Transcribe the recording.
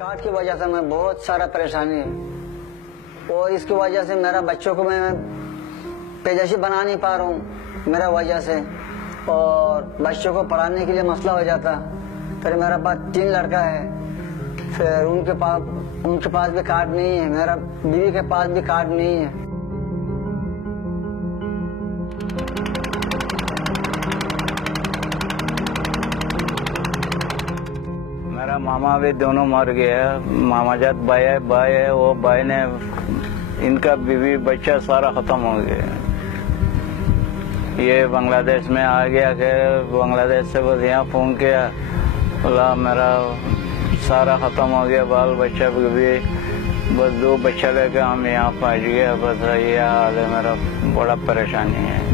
Card की वजह से मैं बहुत सारा परेशानी है और इसकी वजह से मेरा बच्चों को मैं पैदाइशी बना नहीं पा रहा हूँ मेरा वजह से, और बच्चों को पढ़ाने के लिए मसला हो जाता। फिर मेरा पास 3 लड़का है, फिर उनके पास भी कार्ड नहीं है, मेरा बीवी के पास भी कार्ड नहीं है। मेरा मामा भी दोनों मर गया। मामाजात भाई है, वो भाई ने इनका बीवी बच्चा सारा खत्म हो गया। ये बांग्लादेश में आ गया कि बांग्लादेश से बस यहाँ फोन किया, बोला मेरा सारा खत्म हो गया, बाल बच्चा भी बस 2 बच्चा लेकर हम यहाँ पहुँच गए। बस ये हाल है, मेरा बड़ा परेशानी है।